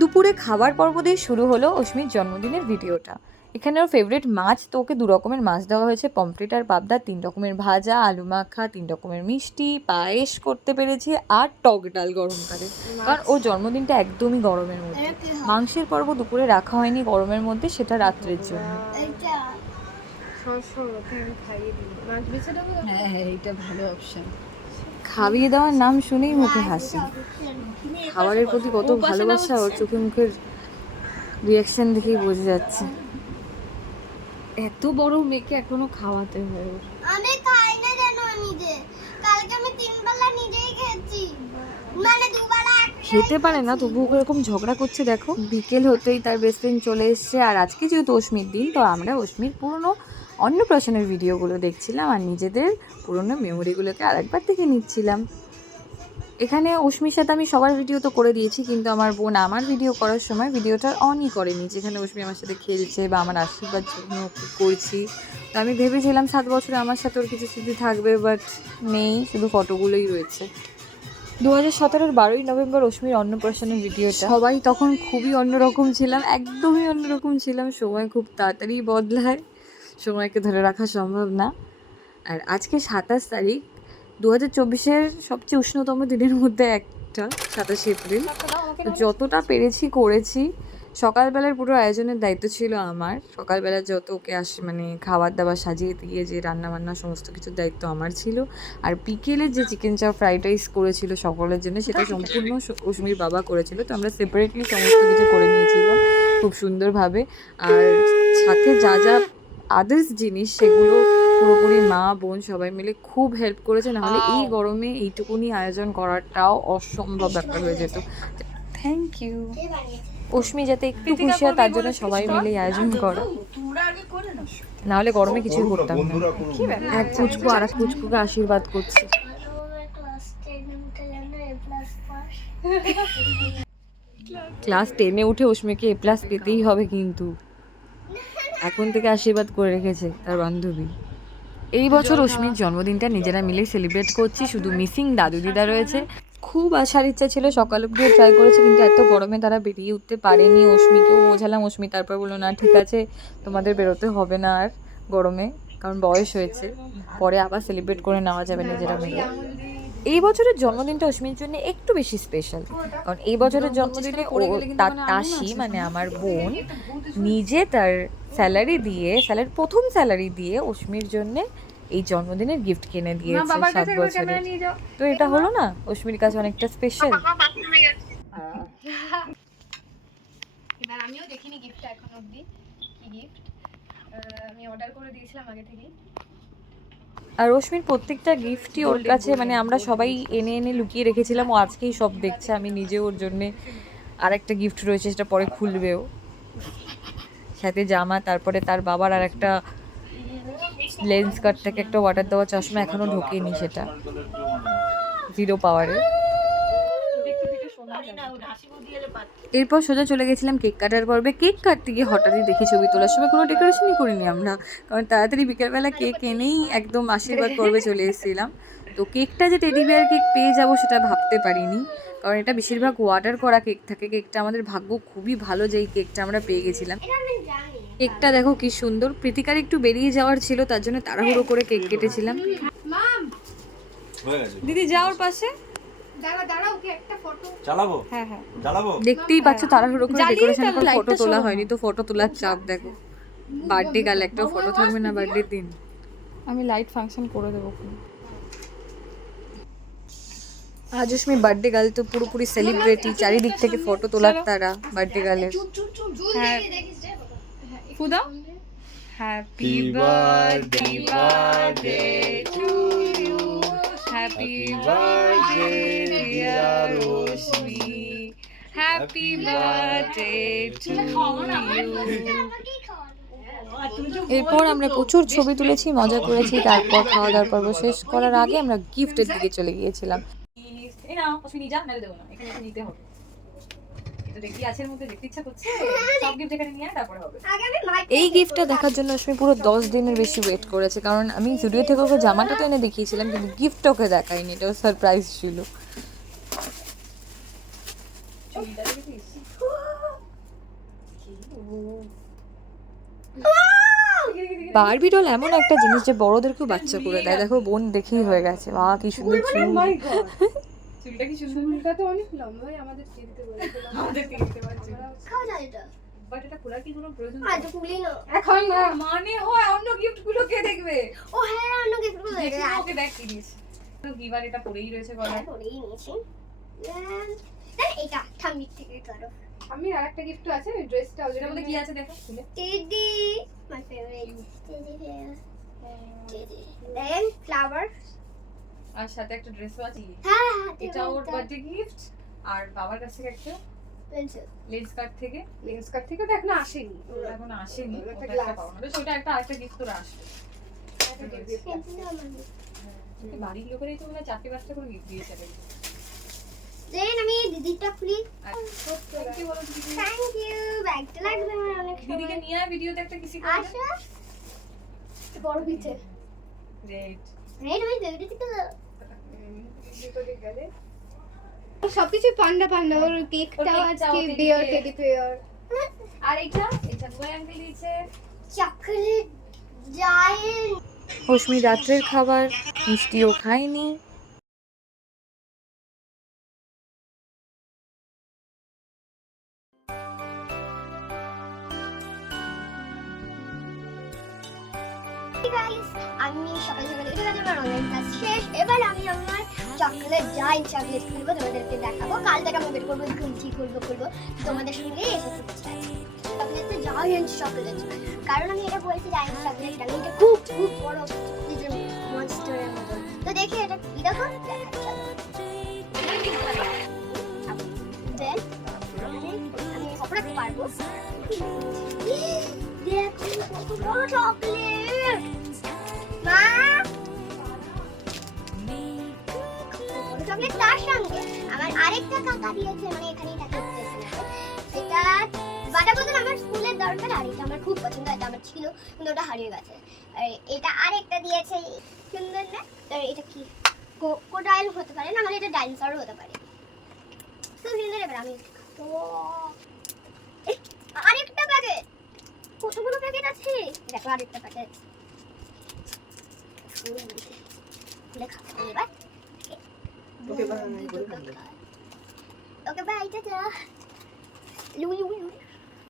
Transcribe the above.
দুপুরে খাবার পর্ব দিয়ে শুরু হলো অশ্মির জন্মদিনের ভিডিওটা। এখানে ওর ফেভারিট মাছ, তো ওকে 2 রকমের মাছ দেওয়া হয়েছে, পমফ্রেট আর পাবদা, 3 রকমের ভাজা, আলু মাখা, 3 রকমের মিষ্টি, পায়েস করতে পেরেছি আর টক ডাল গরমকালে, কারণ ওর জন্মদিনটা একদমই গরমের মধ্যে। মাংসের পর্ব দুপুরে রাখা হয়নি গরমের মধ্যে, সেটা রাত্রের জন্য। হ্যাঁ হ্যাঁ, এইটা ভালো অপশন। খাইয়ে দেওয়ার নাম শুনেই মুখে হাসি। খাবারের প্রতি কত ভালোবাসা ওর চোখে মুখের রিয়াকশন দেখেই বোঝা যাচ্ছে। এত বড় মেয়েকে এখনো খাওয়াতে হয় ওর। আমি খাই না জানো নিজে, কালকে আমি 3 বেলা নিজেই খেয়েছি, মানে 2 বেলা খেতে পারে না তবু এরকম ঝগড়া করছে দেখো। বিকেল হতেই তার বেস্ট ফ্রেন্ড চলে এসছে, আর আজকে যেহেতু অশ্মির দিন, তো আমরা অশ্মির পুরনো অন্নপ্রাশনের ভিডিওগুলো দেখছিলাম আর নিজেদের পুরনো মেমোরিগুলোকে আরেকবার দেখে নিচ্ছিলাম। এখানে অশ্মির সাথে আমি সবার ভিডিও তো করে দিয়েছি, কিন্তু আমার বোন আমার ভিডিও করার সময় ভিডিওটা অনই করেনি, যেখানে অশ্মি আমার সাথে খেলছে বা আমার আশীর্বাদ জন্য করছি। তো আমি ভেবেছিলাম 7 বছরে আমার সাথে ওর কিছু স্মৃতি থাকবে, বাট নেই, শুধু ফটোগুলোই রয়েছে। 2017-এর 12ই নভেম্বর অশ্মির অন্নপ্রাশনের ভিডিওটা। সবাই তখন খুবই অন্যরকম ছিলাম, একদমই অন্যরকম ছিলাম। সময় খুব তাড়াতাড়ি বদলায়, সময়কে ধরে রাখা সম্ভব না। আর আজকে 27 তারিখ, 2024-এর সবচেয়ে উষ্ণতম দিনের মধ্যে একটা, 27 এপ্রিল। যতটা পেরেছি করেছি। সকালবেলার পুরো আয়োজনের দায়িত্ব ছিল আমার। সকালবেলা যত ওকে মানে খাবার দাবার সাজিয়ে দিয়ে যে রান্নাবান্না সমস্ত কিছুর দায়িত্ব আমার ছিল। আর বিকেলে যে চিকেন চাপ ফ্রাইড রাইস করেছিল সকলের জন্য, সেটা সম্পূর্ণ অশ্মির বাবা করেছিল। তো আমরা সেপারেটলি সমস্ত কিছু করে নিয়েছিলাম খুব সুন্দরভাবে। আর সাথে যা যা আদার্স জিনিস, সেগুলো পুরোপুরি মা বোন সবাই মিলে খুব হেল্প করেছে, নাহলে এই গরমে এইটুকুনি আয়োজন করাটাও অসম্ভব ব্যাপার হয়ে যেত। Thank you. অশ্মি যাতে একটু খুশি হয় তার জন্য সবাই মিলে আয়োজন করা, নাহলে গরমে কিছুই করতাম না। এক পুচকু আর এক পুচকুকে আশীর্বাদ করছে। ক্লাস 10 উঠে জানো A+ পাস। ক্লাস 10-এ উঠে অশ্মিকে A+ পেতেই হবে, কিন্তু এখন থেকে আশীর্বাদ করে রেখেছে তার বান্ধবী। এই বছর অশ্মির জন্মদিনটা নিজেরা মিলে সেলিব্রেট করছি, শুধু মিসিং দাদু দিদা রয়েছে। খুব আসার ইচ্ছা ছিল, সকাল অবধি ট্রাই করেছে, কিন্তু এত গরমে তারা বেরিয়ে উঠতে পারেনি। অশ্মিকেও বোঝালাম, অশ্মি তারপর বললো না ঠিক আছে, তোমাদের বেরোতে হবে না আর গরমে, কারণ বয়স হয়েছে, পরে আবার সেলিব্রেট করে নেওয়া যাবে নিজেরা মিলে। এই বছরের জন্মদিনটা অশ্মির জন্য একটু বেশি স্পেশাল, কারণ এই বছরের জন্মদিনে তার তাসি মানে আমার বোন নিজে তার স্যালারির প্রথম স্যালারি দিয়ে অশ্মির জন্য এই জন্মদিনের গিফট কিনে দিয়েছে 7 বছরে। তো এটা হলো না অশ্মির কাছে অনেকটা স্পেশাল। এবার আমিও দেখিনি গিফটটা এখন অবধি কি গিফট। আমি অর্ডার করে দিয়েছিলাম আগে থেকেই। আর অশ্মির প্রত্যেকটা গিফটই ওর কাছে, মানে আমরা সবাই এনে এনে লুকিয়ে রেখেছিলাম, ও আজকেই সব দেখছে। আমি নিজে ওর জন্যে আরেকটা গিফট রয়েছে, সেটা পরে খুলবেও, সাথে জামা, তারপরে তার বাবার আর একটা লেন্স কাট থেকে একটা ওয়াটার দেওয়া চশমা, এখনো ঢোকেনি, সেটা 0 পাওয়ারে। এরপর সোজা চলে গেছিলাম কেক কাটার পর্বে। কেক কাটতে গিয়ে হঠাৎই দেখি ছবি তোলার সময় কোনো ডেকোরেশনই করিনি আমরা, কারণ তাড়াতাড়ি বিকেলবেলা কেক এনেই একদম আশীর্বাদ পর্বে চলে এসেছিলাম। তো কেকটা যে টেডি বিয়ার কেক পেয়ে যাবো সেটা ভাবতে পারিনি, কারণ এটা বেশিরভাগ অর্ডার করা কেক থাকে। কেকটা আমাদের ভাগ্য খুবই ভালো যে এই কেকটা আমরা পেয়ে গেছিলাম। কেকটা দেখো কি সুন্দর। প্রীতিকার একটু বেরিয়ে যাওয়ার ছিল, তার জন্য তাড়াহুড়ো করে কেক কেটেছিলাম। দিদি যাও ওর পাশে, হ্যাঁ হ্যাঁ দেখতেই পাচ্ছ তাড়াহুড়ো করে ডেকোরেশন করে ফটো তোলা হয়নি, তো ফটো তোলার চাপ দেখো। বার্থডে গাল, একটা ফটো থাকবে না বার্থডের দিন? আমি লাইট ফাংশন করে দেবো। আজ অশ্মি বার্থডে গার্ল তো পুরোপুরি সেলিব্রিটি, চারিদিক থেকে ফটো তোলার তারা বার্থডে গার্লের। হ্যাঁ ফুদা, happy birthday to you, happy birthday dear Ashmi, happy birthday to you. এরপর আমরা প্রচুর ছবি তুলেছি, মজা করেছি। তারপর খাওয়া দাওয়ার পর্ব শেষ করার আগে আমরা গিফটের দিকে চলে গিয়েছিলাম। এই গিফটটা দেখার জন্য অশ্মি পুরো 10 দিনের বেশি ওয়েট করেছে, কারণ আমি স্টুডিও থেকে ওকে জামাটা তো এনে দেখিয়েছিলাম, কিন্তু গিফট ওকে দেখাইনি, এটাও সারপ্রাইজ ছিল। দেখি বারবি ডল এমন একটা জিনিস যে বড়দেরকেও বাচ্চা করে দেয়। দেখো বোন দেখেই হয়ে গেছে, বাহ কি সুন্দর চুল। চুলটা কি সুন্দর, চুলটা তো অনেক লম্বাই, আমাদের দিতে বলেছিলাম, আমাদের দিতে পারছি না। খাওয়া যায় এটা? বাট এটা খোলার কি কোনো প্রয়োজন আজ খুলি না। এখন না, মানে হয় অন্য গিফট গুলো কে দেখবে? ও হ্যাঁ, অন্য কিছু বলে দেখি না, ওকে দেখ কি দিয়েছে। তো গিভার এটা পড়েই রয়েছে গলায়। পরেই নিয়েছি। এটা ঠাম্মির থেকে করো। আমি আরেকটা গিফট আছে, ওই ড্রেসটা ওটার মধ্যে কি আছে দেখো খুলে। Teddy, my favourite. Teddy bear. Teddy. Then flower. আর সাথে একটা ড্রেসও আছে। হ্যাঁ, এটা ওর বার্থডে গিফট। আর বাবার কাছ থেকে একটা পেন্সিল। লেন্স কার্ড থেকে, লেন্স কার্ড থেকে তো এখনো আসেনি, ওটা এখন আসেনি, ওটা একটা পাবো না। বেশ, ওটা একটা আরেকটা গিফট তোর আসবে। তোকে বাড়ির লোকেরাই তো মনে হয় 4-5টা করে গিফট দিয়েছে। দেন আমি দিদিটা খুলি। কি বলো দিদি? Thank you. ব্যাগটা লাগবে আমার অনেক সময়। দিদিকে নিয়ে আয় ভিডিওতে একটা কিসি করে। আশা বড় পিঠে। গ্রেট। রেড হয়ে যাবে দিদি তো। সবকিছু পান্ডা পান্ডা, ওর কেকটাও আজকে বিয়ার টেডি বিয়ার। আর এটা বুয়াই আঙ্কেল দিয়েছে চকলেট জায়েন্ট। অশ্মি রাত্রের খাবার মিষ্টিও খায়নি। গাইস, আমি সকাল সকাল উঠে গেছি, আমার অনলাইন ক্লাস শেষ। এবার আমি আমার চকলেট জায়েন্ট চকলেট খুলবো, তোমাদেরকে দেখাবো। কাল থেকে আমি বের করবো, খুলছি খুলবো তোমাদের সঙ্গে এসে খুলছি। চকলেট জায়েন্ট চকলেট, কারণ আমি এটা বলছি জায়েন্ট চকলেট, আমি এটা খুব খুব বড় মনস্টারের মতো। তো দেখি এটা কি দেখো, দেন আমি কপড়াতে পারবো। দেখো কত বড় চকলেট। মা, চকলেট তার সঙ্গে আমার আরেকটা কাকা দিয়েছে, মানে এখানেই থাকে সেটা বাটা বোতল আমার স্কুলের দরকার, আর এটা আমার খুব পছন্দ, এটা আমার ছিল কিন্তু ওটা হারিয়ে গেছে। আর এটা আরেকটা দিয়েছে, সুন্দর না? আর এটা কি ক্রোকোডাইল হতে পারে না, মানে এটা ডাইনোসরও হতে পারে। তো সুন্দর। এবার আমি আরেকটা প্যাকেট, কতগুলো প্যাকেট আছে দেখো, আরেকটা প্যাকেট। এবার ওকে বাই, টাটা। লুই